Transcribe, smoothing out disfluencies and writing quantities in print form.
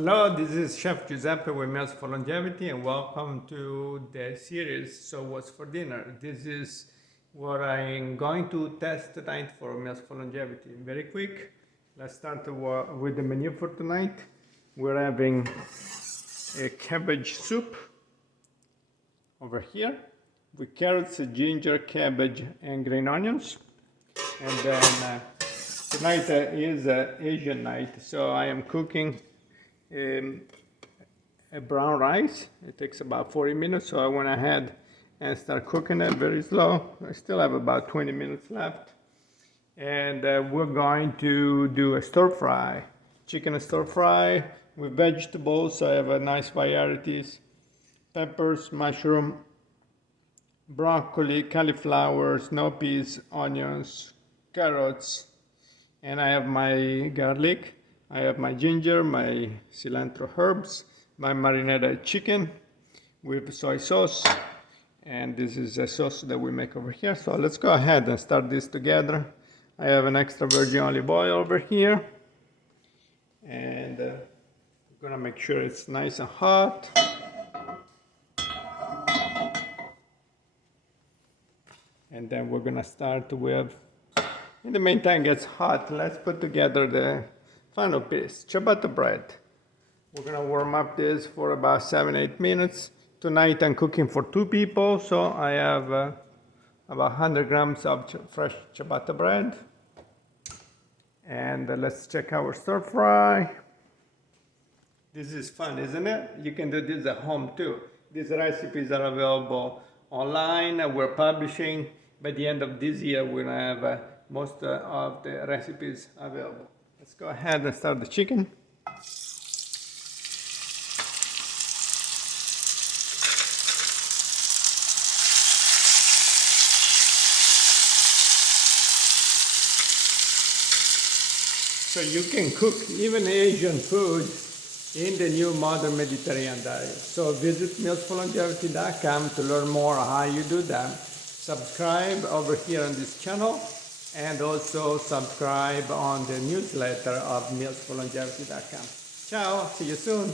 Hello, this is Chef Giuseppe with Meals for Longevity and welcome to the series So What's for Dinner? This is what I'm going to test tonight for Meals for Longevity. Very quick, let's start with the menu for tonight. We're having a cabbage soup over here with carrots, ginger, cabbage and green onions. And then tonight is Asian night, so I am cooking a brown rice. It takes about 40 minutes, so I went ahead and start cooking it very slow. I still have about 20 minutes left. And we're going to do a stir fry, chicken stir fry with vegetables. I have a nice varieties, peppers, mushroom, broccoli, cauliflower, snow peas, onions, carrots, and I have my garlic. I have my ginger, my cilantro herbs, my marinated chicken with soy sauce, and this is a sauce that we make over here. So let's go ahead and start this together. I have an extra virgin olive oil over here, and I'm gonna make sure it's nice and hot. And then we're gonna start with, in the meantime it gets hot, let's put together the final piece, ciabatta bread. We're gonna warm up this for about 7-8 minutes. Tonight I'm cooking for 2 people, so I have about 100 grams of fresh ciabatta bread. And let's check our stir fry. This is fun, isn't it? You can do this at home too. These recipes are available online. We're publishing. By the end of this year, we're gonna have most of the recipes available. Let's go ahead and start the chicken. So you can cook even Asian food in the new modern Mediterranean diet. So visit mealsforlongevity.com to learn more how you do that. Subscribe over here on this channel, and also subscribe on the newsletter of mealsforlongevity.com. Ciao, see you soon.